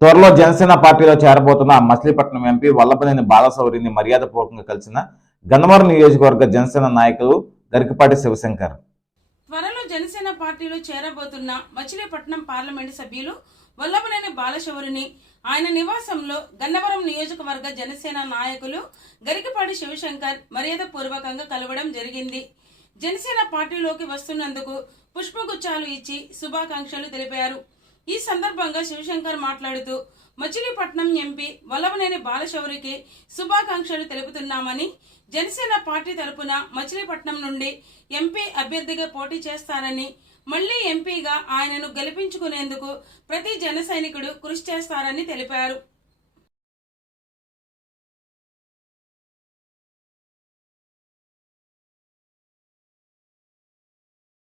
త్వరలో జనసేన పార్టీలో చేరబోతున్న మచిలీపట్నం ఎంపీ వల్లభనేని బాలశౌరిని మర్యాదపూర్వకంగా కలిసిన గన్నవరం నియోజకవర్గ జనసేన నాయకులు గరికపాటి శివశంకర్. త్వరలో జనసేన పార్టీలో చేరబోతున్న మచిలీపట్నం పార్లమెంటు సభ్యులు వల్లభనేని బాలశౌరిని ఆయన నివాసంలో గన్నవరం నియోజకవర్గ జనసేన నాయకులు గరికపాటి శివశంకర్ మర్యాదపూర్వకంగా కలవడం జరిగింది. జనసేన పార్టీలోకి వస్తున్నందుకు పుష్పగుచ్చాలు ఇచ్చి శుభాకాంక్షలు తెలిపారు. ఈ సందర్భంగా శివశంకర్ మాట్లాడుతూ మచిలీపట్నం ఎంపీ వల్లభనేని బాలశౌరికి శుభాకాంక్షలు తెలుపుతున్నామని, జనసేన పార్టీ తరపున మచిలీపట్నం నుండి ఎంపీ అభ్యర్థిగా పోటీ చేస్తారని, మళ్లీ ఎంపీగా ఆయనను గెలిపించుకునేందుకు ప్రతి జన సైనికుడు కృషి చేస్తారని తెలిపారు.